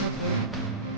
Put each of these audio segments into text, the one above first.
Shut up.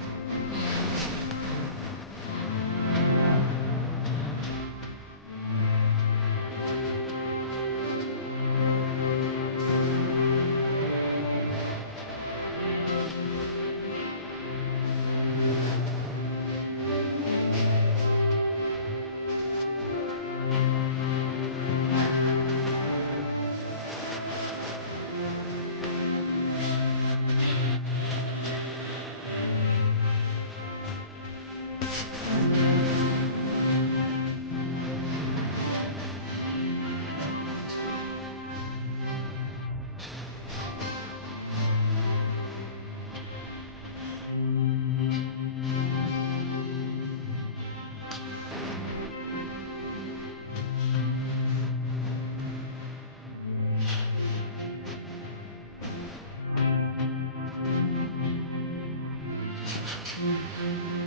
Música